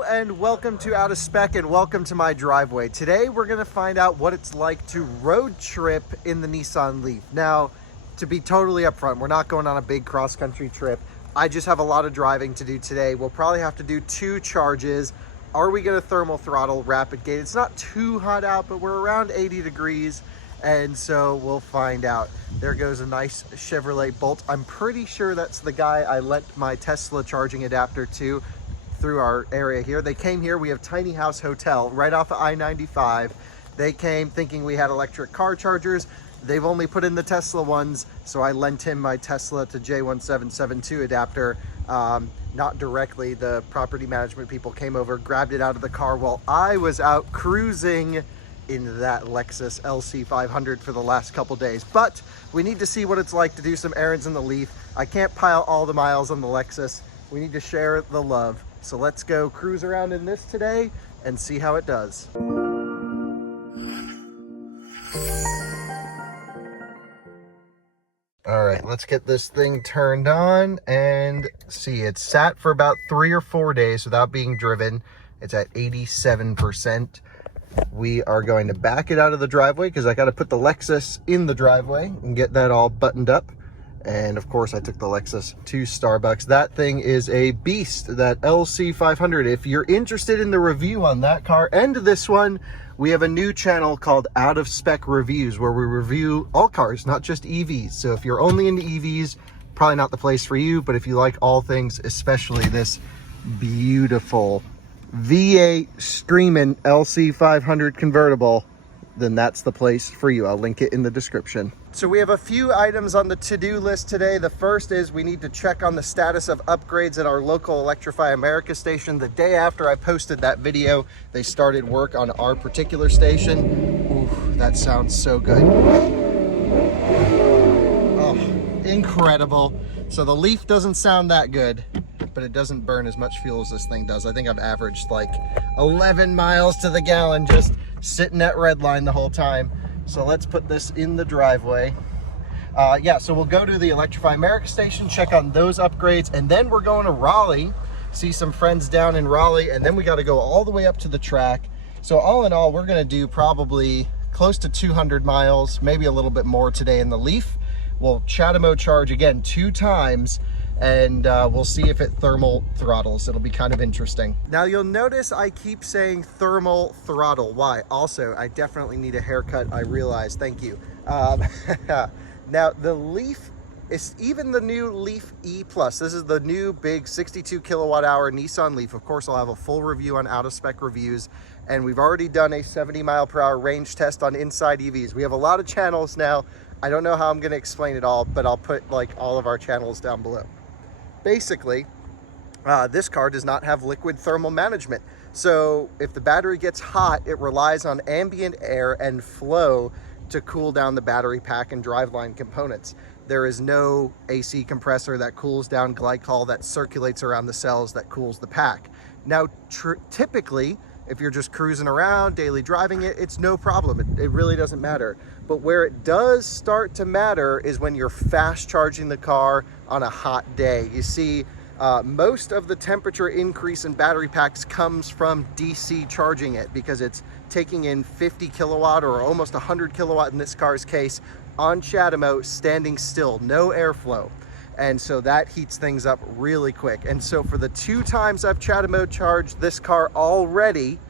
Hello and welcome to Out of Spec and welcome to my driveway. Today we're going to find out what it's like to road trip in the Nissan Leaf. Now, to be totally upfront, we're not going on a big cross-country trip. I just have a lot of driving to do today. We'll probably have to do 2 charges. Are we going to thermal throttle Rapidgate? It's not too hot out, but we're around 80 degrees. And so we'll find out. There goes a nice Chevrolet Bolt. I'm pretty sure that's the guy I lent my Tesla charging adapter to through our area here. They came here. We have Tiny House Hotel right off of I-95. They came thinking we had electric car chargers. They've only put in the Tesla ones, so I lent him my Tesla to J1772 adapter. Not directly. The property management people came over, grabbed it out of the car while I was out cruising in that Lexus LC500 for the last couple days. But we need to see what it's like to do some errands in the Leaf. I can't pile all the miles on the Lexus. We need to share the love. So let's go cruise around in this today and see how it does. All right, let's get this thing turned on and see. It's sat for about 3 or 4 days without being driven. It's at 87%. We are going to back it out of the driveway because I got to put the Lexus in the driveway and get that all buttoned up. And of course I took the Lexus to Starbucks. That thing is a beast, that LC500. If you're interested in the review on that car and this one, we have a new channel called Out of Spec Reviews where we review all cars, not just EVs. So if you're only into EVs, probably not the place for you, but if you like all things, especially this beautiful V8 Streamin' LC500 convertible, then that's the place for you. I'll link it in the description. So we have a few items on the to-do list today. The first is we need to check on the status of upgrades at our local Electrify America station. The day after I posted that video, they started work on our particular station. Ooh, that sounds so good. Oh, incredible. So the Leaf doesn't sound that good, but it doesn't burn as much fuel as this thing does. I think I've averaged like 11 miles to the gallon just sitting at redline the whole time. So let's put this in the driveway. So we'll go to the Electrify America station, check on those upgrades, and then we're going to Raleigh, see some friends down in Raleigh, and then we got to go all the way up to the track. So all in all, we're going to do probably close to 200 miles, maybe a little bit more today in the Leaf. We'll Chatamo charge again 2 times, and we'll see if it thermal throttles. It'll be kind of interesting. Now you'll notice I keep saying thermal throttle. Why? Also, I definitely need a haircut, I realize. Thank you. Now the Leaf is even the new Leaf E Plus. This is the new big 62 kilowatt hour Nissan Leaf. Of course, I'll have a full review on Out of Spec Reviews, and we've already done a 70 mile per hour range test on Inside EVs. We have a lot of channels now. I don't know how I'm going to explain it all, but I'll put like all of our channels down below. Basically, this car does not have liquid thermal management. So if the battery gets hot, it relies on ambient air and flow to cool down the battery pack and driveline components. There is no AC compressor that cools down glycol that circulates around the cells that cools the pack. Now, typically, if you're just cruising around, daily driving it, it's no problem. It really doesn't matter. But where it does start to matter is when you're fast charging the car on a hot day. You see, most of the temperature increase in battery packs comes from DC charging it because it's taking in 50 kilowatt or almost 100 kilowatt in this car's case on Chatamo, standing still, no airflow. And so that heats things up really quick. And so for the 2 times I've Chatamo charged this car already,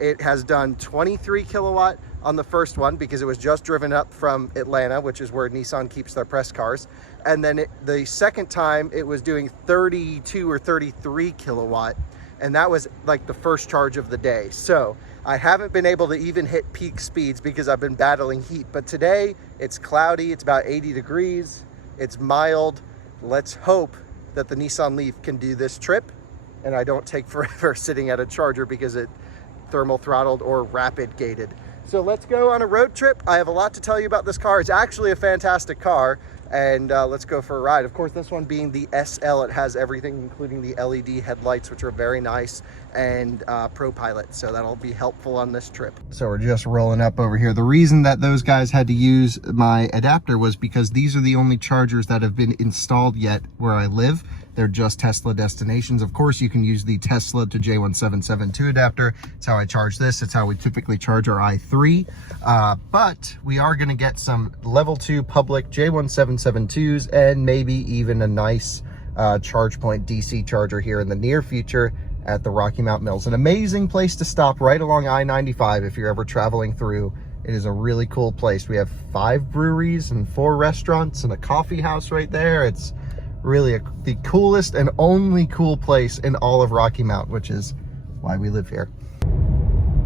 it has done 23 kilowatt on the first one because it was just driven up from Atlanta, which is where Nissan keeps their press cars. And then the second time it was doing 32 or 33 kilowatt. And that was like the first charge of the day. So I haven't been able to even hit peak speeds because I've been battling heat. But today it's cloudy, it's about 80 degrees, it's mild. Let's hope that the Nissan Leaf can do this trip and I don't take forever sitting at a charger because it thermal throttled or rapid gated. So let's go on a road trip. I have a lot to tell you about this car. It's actually a fantastic car. and let's go for a ride. Of course, this one being the SL, it has everything, including the LED headlights, which are very nice, and ProPilot, so that'll be helpful on this trip. So we're just rolling up over here. The reason that those guys had to use my adapter was because these are the only chargers that have been installed yet where I live. They're just Tesla destinations. Of course, you can use the Tesla to J1772 adapter. It's how I charge this. It's how we typically charge our i3. But we are going to get some level 2 public J1772s and maybe even a nice ChargePoint DC charger here in the near future at the Rocky Mount Mills. An amazing place to stop right along I-95 if you're ever traveling through. It is a really cool place. We have 5 breweries and 4 restaurants and a coffee house right there. It's really the coolest and only cool place in all of Rocky Mount, which is why we live here.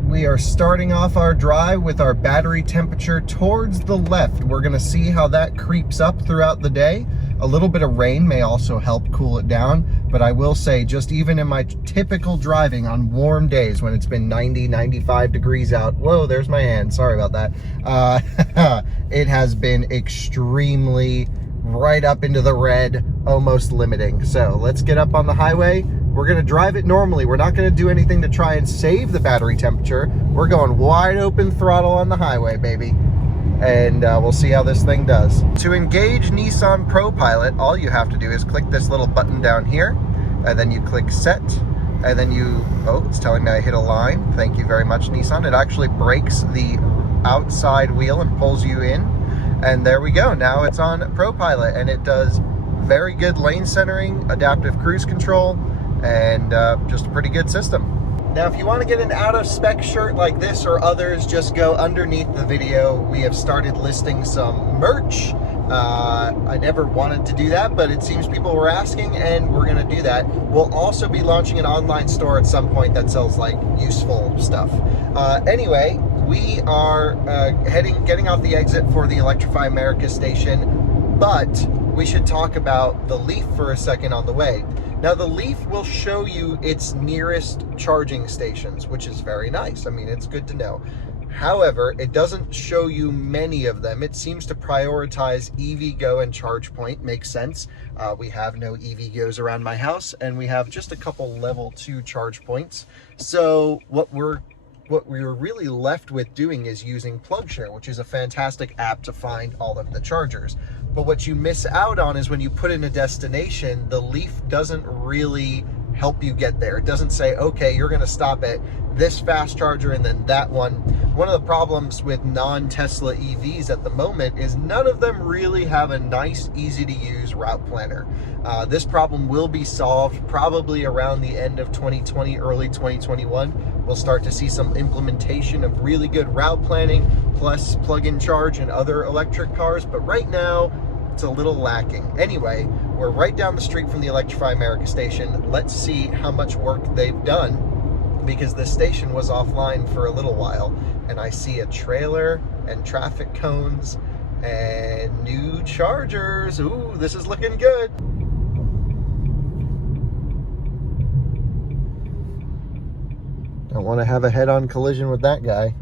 We are starting off our drive with our battery temperature towards the left. We're gonna see how that creeps up throughout the day. A little bit of rain may also help cool it down, but I will say, just even in my typical driving on warm days when it's been 90, 95 degrees out, whoa, there's my hand, sorry about that. It has been extremely right up into the red, almost limiting. So let's get up on the highway. We're gonna drive it normally. We're not gonna do anything to try and save the battery temperature. We're going wide open throttle on the highway, baby. And we'll see how this thing does. To engage Nissan ProPilot, all you have to do is click this little button down here, and then you click set, and then you, oh, it's telling me I hit a line. Thank you very much, Nissan. It actually brakes the outside wheel and pulls you in. And there we go. Now it's on ProPilot, and it does very good lane centering, adaptive cruise control, and just a pretty good system. Now, if you want to get an out-of-spec shirt like this or others, just go underneath the video. We have started listing some merch. I never wanted to do that, but it seems people were asking, and we're going to do that. We'll also be launching an online store at some point that sells like useful stuff. Anyway, we are getting off the exit for the Electrify America station, but we should talk about the Leaf for a second on the way. Now, the Leaf will show you its nearest charging stations, which is very nice. I mean, it's good to know. However, it doesn't show you many of them. It seems to prioritize EVgo and ChargePoint. Makes sense. We have no EVgos around my house, and we have just a couple level 2 charge points. So what we're really left with doing is using PlugShare, which is a fantastic app to find all of the chargers. But what you miss out on is when you put in a destination, the Leaf doesn't really help you get there. It doesn't say, okay, you're gonna stop at this fast charger and then that one. One of the problems with non-Tesla EVs at the moment is none of them really have a nice, easy to use route planner. This problem will be solved probably around the end of 2020, early 2021. We'll start to see some implementation of really good route planning, plus plug-in charge and other electric cars, but right now, it's a little lacking. Anyway, we're right down the street from the Electrify America station. Let's see how much work they've done, because the station was offline for a little while, and I see a trailer and traffic cones and new chargers. Ooh, this is looking good. Don't want to have a head-on collision with that guy.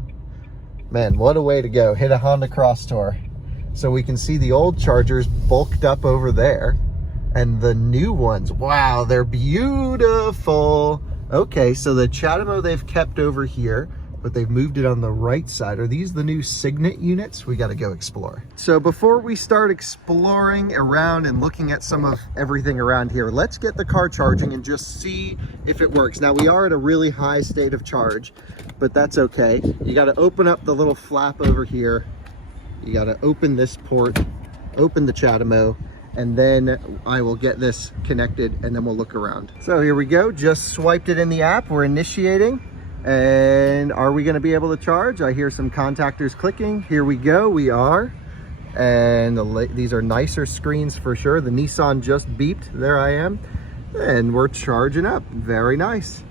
Man, what a way to go. Hit a Honda Cross Tour. So we can see the old chargers bulked up over there, and the new ones, wow, they're beautiful. Okay, so the Chatamo they've kept over here, but they've moved it on the right side. Are these the new Signet units? We gotta go explore. So before we start exploring around and looking at some of everything around here, let's get the car charging and just see if it works. Now, we are at a really high state of charge, but that's okay. You gotta open up the little flap over here. You gotta open this port, open the Chatamo, and then I will get this connected, and then we'll look around. So here we go, just swiped it in the app, we're initiating, and are we gonna be able to charge? I hear some contactors clicking. Here we go, we are. And these are nicer screens for sure. The Nissan just beeped, there I am. And we're charging up, very nice.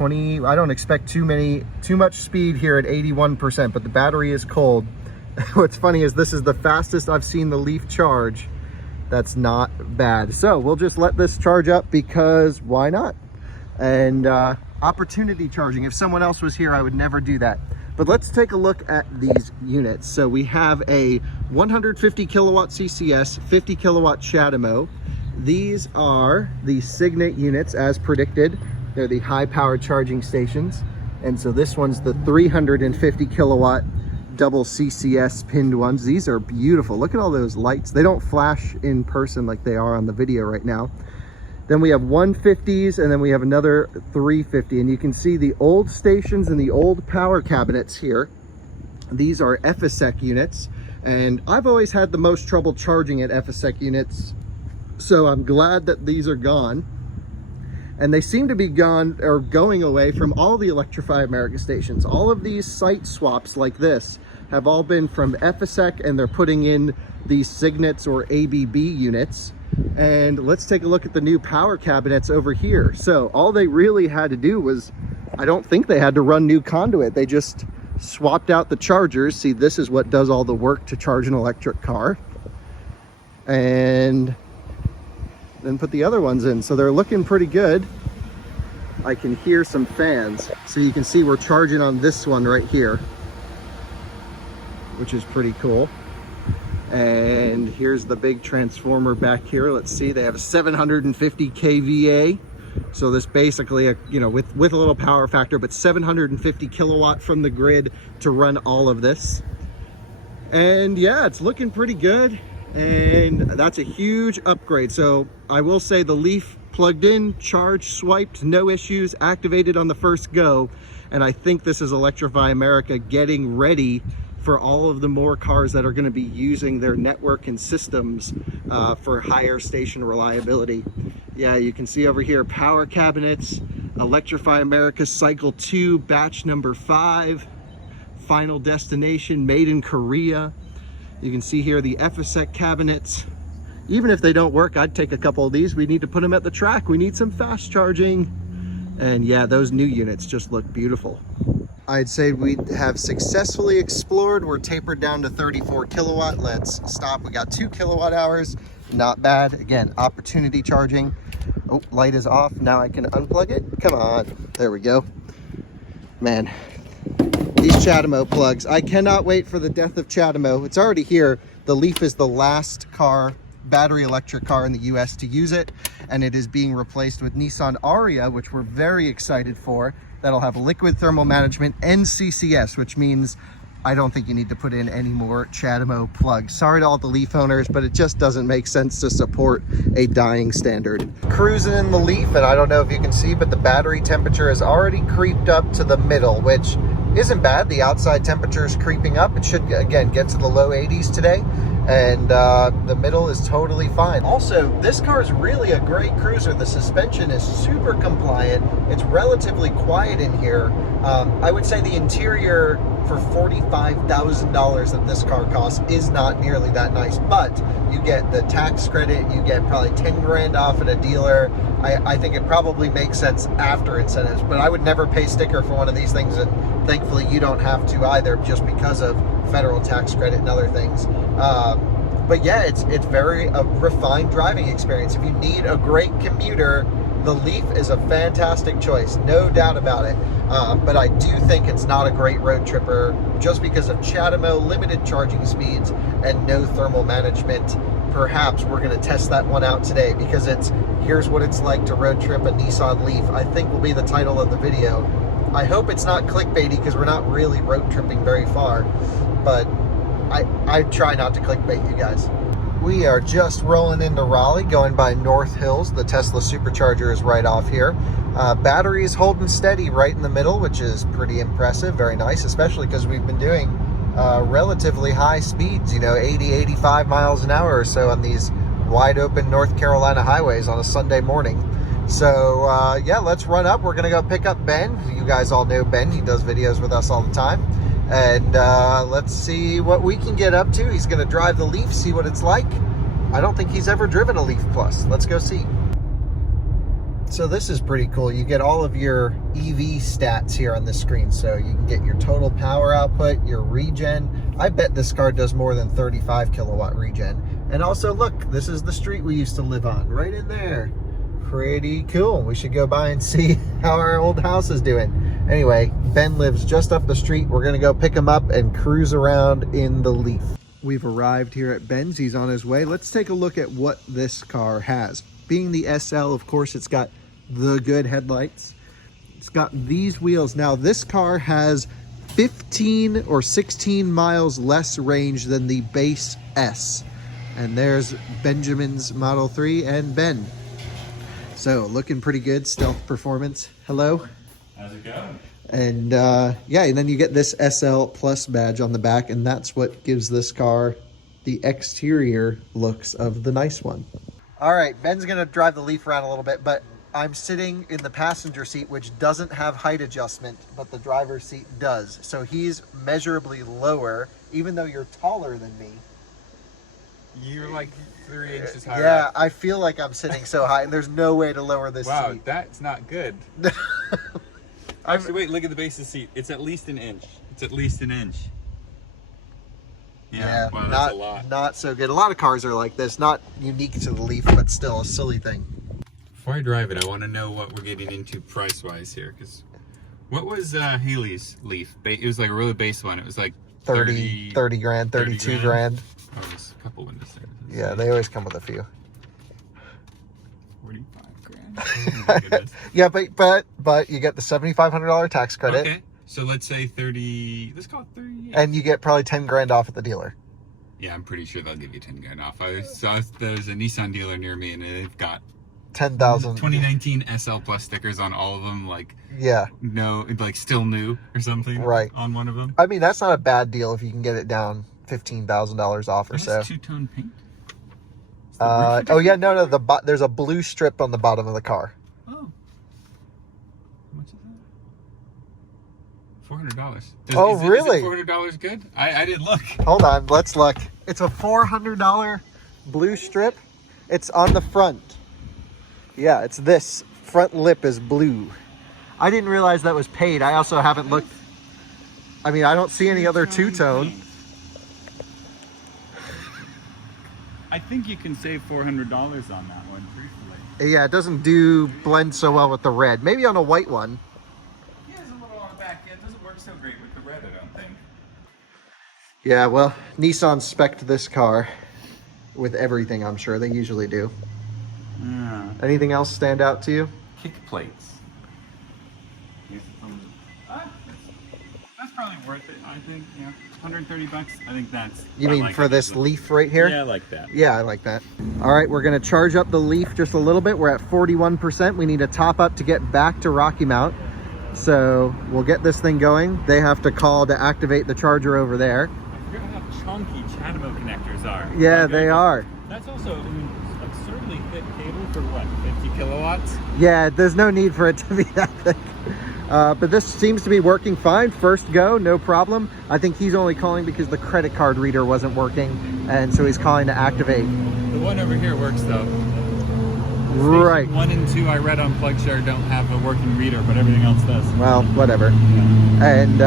I don't expect too much speed here at 81%, but the battery is cold. What's funny is this is the fastest I've seen the Leaf charge. That's not bad. So we'll just let this charge up, because why not? And opportunity charging. If someone else was here, I would never do that. But let's take a look at these units. So we have a 150 kilowatt CCS, 50 kilowatt CHAdeMO. These are the Signet units as predicted. They're the high power charging stations. And so this one's the 350 kilowatt double CCS pinned ones. These are beautiful. Look at all those lights. They don't flash in person like they are on the video right now. Then we have 150s, and then we have another 350. And you can see the old stations and the old power cabinets here. These are FSEC units. And I've always had the most trouble charging at FSEC units. So I'm glad that these are gone. And they seem to be gone or going away from all the Electrify America stations. All of these site swaps like this have all been from FSEC, and they're putting in these Signets or ABB units. And let's take a look at the new power cabinets over here. So all they really had to do was, I don't think they had to run new conduit. They just swapped out the chargers. See, this is what does all the work to charge an electric car. And then put the other ones in. So they're looking pretty good. I can hear some fans. So you can see we're charging on this one right here, which is pretty cool. And here's the big transformer back here. Let's see, they have a 750 kVA. So this basically, you know, with a little power factor, but 750 kilowatt from the grid to run all of this. And yeah, it's looking pretty good. And that's a huge upgrade. So I will say the Leaf plugged in, charged, swiped, no issues, activated on the first go. And I think this is Electrify America getting ready for all of the more cars that are going to be using their network and systems for higher station reliability. Yeah, you can see over here, power cabinets, Electrify America Cycle 2, batch number 5, final destination, made in Korea. You can see here the FSEC cabinets. Even if they don't work, I'd take a couple of these. We need to put them at the track. We need some fast charging. And yeah, those new units just look beautiful. I'd say we have successfully explored. We're tapered down to 34 kilowatt. Let's stop. We got 2 kilowatt hours. Not bad. Again, opportunity charging. Oh, light is off. Now I can unplug it. Come on. There we go. Man, these CHAdeMO plugs. I cannot wait for the death of CHAdeMO. It's already here. The Leaf is the last car, battery electric car in the US to use it, and it is being replaced with Nissan Aria, which we're very excited for. That'll have liquid thermal management and CCS, which means I don't think you need to put in any more CHAdeMO plugs. Sorry to all the Leaf owners, but it just doesn't make sense to support a dying standard. Cruising in the Leaf, and I don't know if you can see, but the battery temperature has already creeped up to the middle, which isn't bad. The outside temperature is creeping up. It should, again, get to the low 80s today. And the middle is totally fine. Also, this car is really a great cruiser. The suspension is super compliant. It's relatively quiet in here. I would say the interior for $45,000 that this car costs is not nearly that nice, but you get the tax credit, you get probably 10 grand off at a dealer. I think it probably makes sense after incentives, but I would never pay sticker for one of these things, and thankfully you don't have to either, just because of federal tax credit and other things. But yeah, it's very a refined driving experience. If you need a great commuter, the Leaf is a fantastic choice, no doubt about it. But I do think it's not a great road tripper just because of CHAdeMO, limited charging speeds, and no thermal management. Perhaps we're going to test that one out today, because here's what it's like to road trip a Nissan Leaf, I think will be the title of the video. I hope it's not clickbaity, because we're not really road tripping very far, but I try not to clickbait you guys. We are just rolling into Raleigh, going by North Hills. The Tesla supercharger is right off here. Battery is holding steady right in the middle, which is pretty impressive, very nice, especially because we've been doing relatively high speeds, 80, 85 miles an hour or so on these wide open North Carolina highways on a Sunday morning. So yeah, let's run up. We're gonna go pick up Ben. You guys all know Ben, he does videos with us all the time. And let's see what we can get up to. He's gonna drive the Leaf, see what it's like. I don't think he's ever driven a Leaf Plus. Let's go see. So this is pretty cool. You get all of your EV stats here on this screen. So you can get your total power output, your regen. I bet this car does more than 35 kilowatt regen. And also look, this is the street we used to live on, right in there. Pretty cool. We should go by and see how our old house is doing. Anyway, Ben lives just up the street. We're gonna go pick him up and cruise around in the Leaf. We've arrived here at Ben's. He's on his way. Let's take a look at what this car has. Being the SL, of course, it's got the good headlights. It's got these wheels. Now, this car has 15 or 16 miles less range than the base S. And there's Benjamin's Model 3 and Ben. So, looking pretty good. Stealth performance. Hello. How's it going? And yeah, and then you get this SL Plus badge on the back, and that's what gives this car the exterior looks of the nice one. All right, Ben's gonna drive the Leaf around a little bit, but I'm sitting in the passenger seat, which doesn't have height adjustment, but the driver's seat does. So he's measurably lower, even though you're taller than me. You're like 3 inches higher. Yeah, I feel like I'm sitting so high, and there's no way to lower this seat. Wow, that's not good. Actually, wait, look at the base of the seat. It's at least an inch. It's at least an inch. Yeah, wow, that's a lot. Not so good. A lot of cars are like this. Not unique to the Leaf, but still a silly thing. Before I drive it, I want to know what we're getting into price-wise here. Because what was Haley's Leaf? It was like a really base one. It was like 30 grand, 32 grand. Oh, there's a couple windows there. Yeah, they always come with a few. 45 grand. Oh my goodness. Yeah, but you get the $7,500 tax credit. Okay, so let's say 30. Let's call it 38. And you get probably 10 grand off at the dealer. Yeah, I'm pretty sure they'll give you 10 grand off. I saw there's a Nissan dealer near me, and they've got 10,000 2019 SL Plus stickers on all of them. Like, yeah, no, like still new or something. Right on one of them. I mean, that's not a bad deal if you can get it down $15,000 off or so. Two-tone paint. Oh yeah, no, there's a blue strip on the bottom of the car. Oh, how much is that? $400. Oh, really? Is $400 good? I didn't look. Hold on, let's look. It's a $400 blue strip. It's on the front. Yeah, it's this front lip is blue. I didn't realize that was paid. I also haven't looked. I mean, I don't see any other two-tone. I think you can save $400 on that one, truthfully. Yeah, it doesn't blend so well with the red. Maybe on a white one. Yeah, there's a little on the back. Yeah, it doesn't work so great with the red, I don't think. Yeah, well, Nissan spec'd this car with everything, I'm sure. They usually do. Yeah. Anything else stand out to you? Kick plates. That's probably worth it, I think. Yeah, 130 bucks. I think that's. You mean for this Leaf right here? Yeah, I like that. Yeah, I like that. All right, we're gonna charge up the Leaf just a little bit. We're at 41%. We need a top up to get back to Rocky Mount. So we'll get this thing going. They have to call to activate the charger over there. I forgot how chunky Chatamo connectors are. Yeah, they are. That's also an absurdly thick cable for what, 50 kilowatts? Yeah, there's no need for it to be that thick. But this seems to be working fine. First go, no problem. I think he's only calling because the credit card reader wasn't working, and so he's calling to activate. The one over here works though. Right. 1 and 2 I read on PlugShare don't have a working reader, but everything else does. Well, whatever. And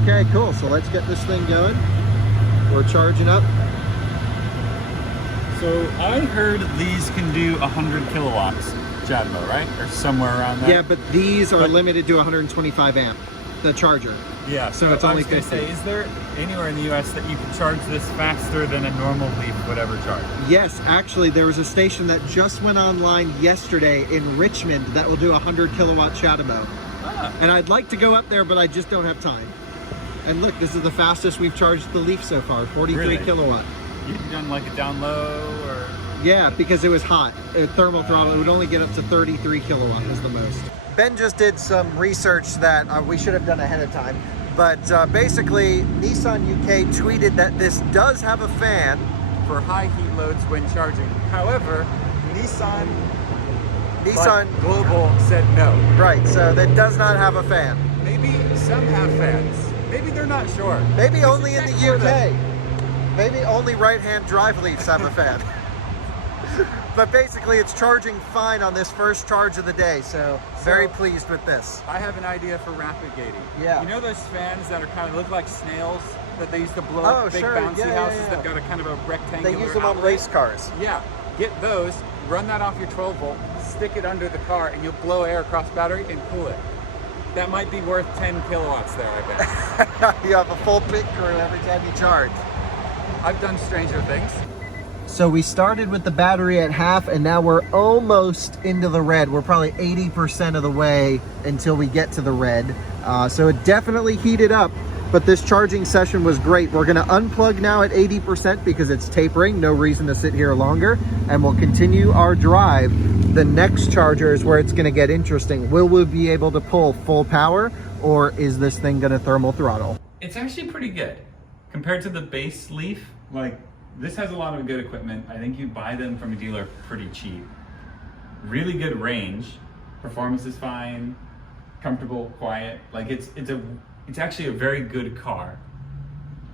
okay, cool. So let's get this thing going. We're charging up. So I heard these can do 100 kilowatts, Chatamo, right? Or somewhere around there. Yeah, but these are limited to 125 amp, the charger. Yeah, so it's only 50. Say, is there anywhere in the US that you can charge this faster than a normal Leaf, whatever charger? Yes, actually, there was a station that just went online yesterday in Richmond that will do 100 kilowatt Chatamo. Ah. And I'd like to go up there, but I just don't have time. And look, this is the fastest we've charged the Leaf so far, 43 Really? kilowatt. You've done like a down low or? Yeah, because it was hot. Thermal throttle, it would only get up to 33 kilowatt was the most. Ben just did some research that we should have done ahead of time. But basically, Nissan UK tweeted that this does have a fan For high heat loads when charging. However, Nissan Global said no. Right, so that does not have a fan. Maybe some have fans. Maybe they're not sure. Maybe only in the UK. Maybe only right-hand drive Leafs have a fan. But basically, it's charging fine on this first charge of the day, so very pleased with this. I have an idea for Rapidgating. Yeah. You know those fans that are kind of look like snails that they used to blow up big sure. bouncy houses that got a kind of a rectangular They use them on outlet? race cars. Yeah. Get those, run that off your 12 volt, stick it under the car, and you'll blow air across the battery and cool it. That might be worth 10 kilowatts there, I bet. You have a full pit crew every time you charge. I've done stranger things. So we started with the battery at half and now we're almost into the red. We're probably 80% of the way until we get to the red. So it definitely heated up, but this charging session was great. We're gonna unplug now at 80% because it's tapering, no reason to sit here longer, and we'll continue our drive. The next charger is where it's gonna get interesting. Will we be able to pull full power, or is this thing gonna thermal throttle? It's actually pretty good. Compared to the base Leaf, like, this has a lot of good equipment. I think you buy them from a dealer pretty cheap. Really good range. Performance is fine, comfortable, quiet. Like, it's actually a very good car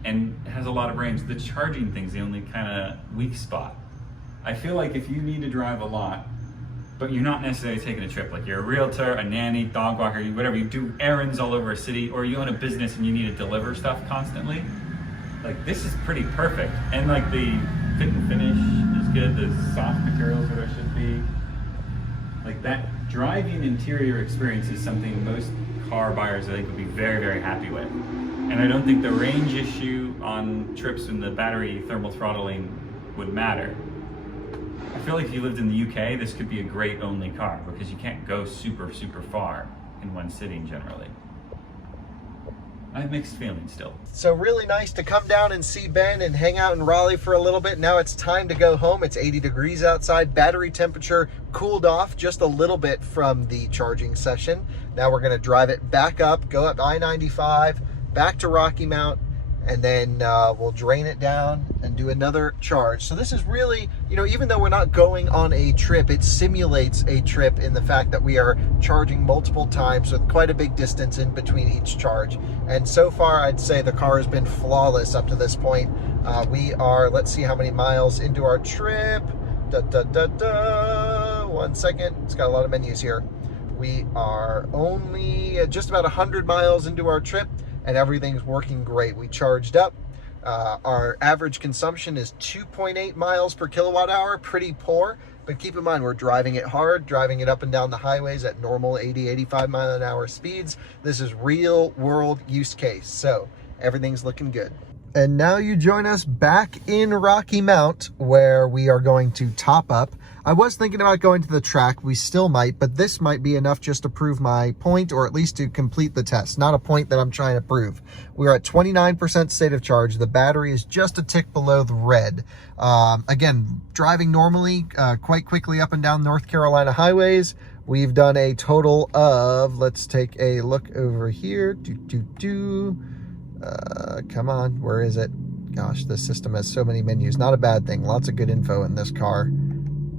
and has a lot of range. The charging thing's the only kind of weak spot. I feel like if you need to drive a lot, but you're not necessarily taking a trip, like you're a realtor, a nanny, dog walker, whatever, you do errands all over a city, or you own a business and you need to deliver stuff constantly, like this is pretty perfect. And like the fit and finish is good, the soft materials where it should be. Like that driving interior experience is something most car buyers I think would be very, very happy with. And I don't think the range issue on trips in the battery thermal throttling would matter. I feel like if you lived in the UK, this could be a great only car because you can't go super, super far in one sitting generally. I have mixed feelings still. So really nice to come down and see Ben and hang out in Raleigh for a little bit. Now it's time to go home. It's 80 degrees outside. Battery temperature cooled off just a little bit from the charging session. Now we're gonna drive it back up, go up I-95, back to Rocky Mount, and then we'll drain it down and do another charge. So this is really, you know, even though we're not going on a trip, it simulates a trip in the fact that we are charging multiple times with quite a big distance in between each charge. And so far, I'd say the car has been flawless up to this point. We are, let's see how many miles into our trip. 1 second, it's got a lot of menus here. We are only just about 100 miles into our trip, and everything's working great. We charged up. Our average consumption is 2.8 miles per kilowatt hour, pretty poor, but keep in mind, we're driving it hard, driving it up and down the highways at normal 80, 85 mile an hour speeds. This is real world use case, so everything's looking good. And now you join us back in Rocky Mount, where we are going to top up. I was thinking about going to the track. We still might, but this might be enough just to prove my point, or at least to complete the test. Not a point that I'm trying to prove. We're at 29% state of charge. The battery is just a tick below the red. Again, driving normally quite quickly up and down North Carolina highways. We've done a total of, let's take a look over here. Come on, where is it? Gosh, this system has so many menus. Not a bad thing. Lots of good info in this car.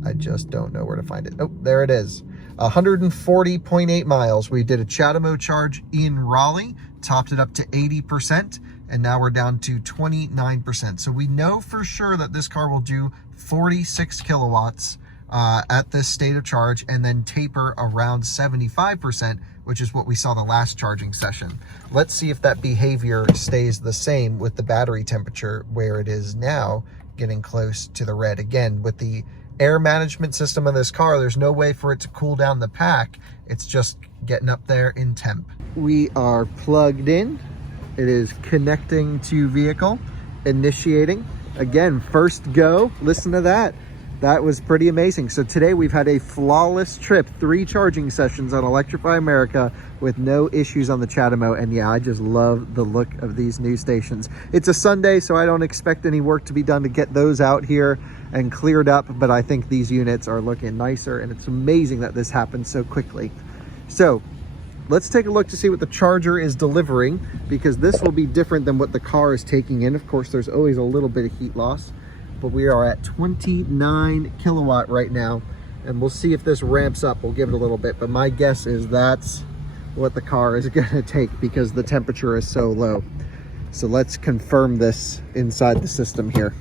I just don't know where to find it. Oh, there it is. 140.8 miles. We did a Chatamo charge in Raleigh, topped it up to 80%, and now we're down to 29%. So we know for sure that this car will do 46 kilowatts at this state of charge, and then taper around 75%, which is what we saw the last charging session. Let's see if that behavior stays the same with the battery temperature where it is now, getting close to the red. Again, with the air management system of this car, there's no way for it to cool down the pack. It's just getting up there in temp. We are plugged in. It is connecting to vehicle, initiating. Again, first go, listen to that. That was pretty amazing. So today we've had a flawless trip, 3 charging sessions on Electrify America with no issues on the Chatamo. And yeah, I just love the look of these new stations. It's a Sunday, so I don't expect any work to be done to get those out here and cleared up, but I think these units are looking nicer, and it's amazing that this happened so quickly. So let's take a look to see what the charger is delivering, because this will be different than what the car is taking in. Of course, there's always a little bit of heat loss, but we are at 29 kilowatt right now, and we'll see if this ramps up. We'll give it a little bit, but my guess is that's what the car is going to take because the temperature is so low. So let's confirm this inside the system here.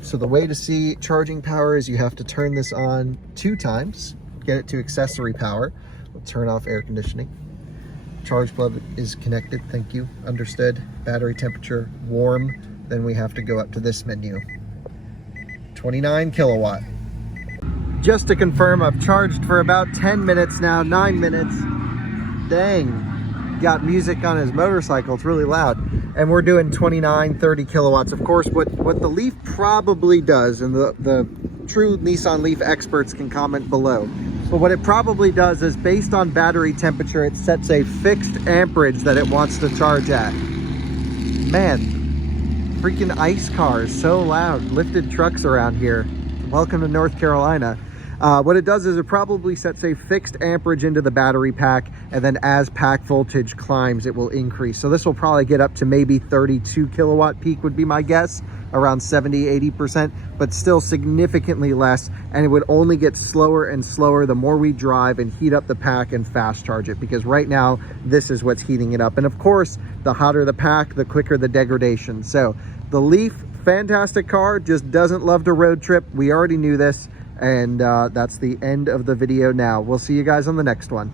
So the way to see charging power is you have to turn this on 2 times, get it to accessory power. We'll turn off air conditioning. Charge plug is connected, thank you, understood. Battery temperature, warm. Then we have to go up to this menu. 29 kilowatt. just to confirm, I've charged for about 10 minutes now, 9 minutes. Dang, got music on his motorcycle, it's really loud. And we're doing 29, 30 kilowatts. Of course, what the Leaf probably does, and the true Nissan Leaf experts can comment below, but what it probably does is based on battery temperature, it sets a fixed amperage that it wants to charge at. Man, freaking ICE cars, so loud. Lifted trucks around here. Welcome to North Carolina. What it does is it probably sets a fixed amperage into the battery pack, and then as pack voltage climbs, it will increase. So this will probably get up to maybe 32 kilowatt peak would be my guess, around 70, 80%, but still significantly less. And it would only get slower and slower the more we drive and heat up the pack and fast charge it, because right now this is what's heating it up. And of course, the hotter the pack, the quicker the degradation. So the Leaf, fantastic car, just doesn't love to road trip. We already knew this. And that's the end of the video now. We'll see you guys on the next one.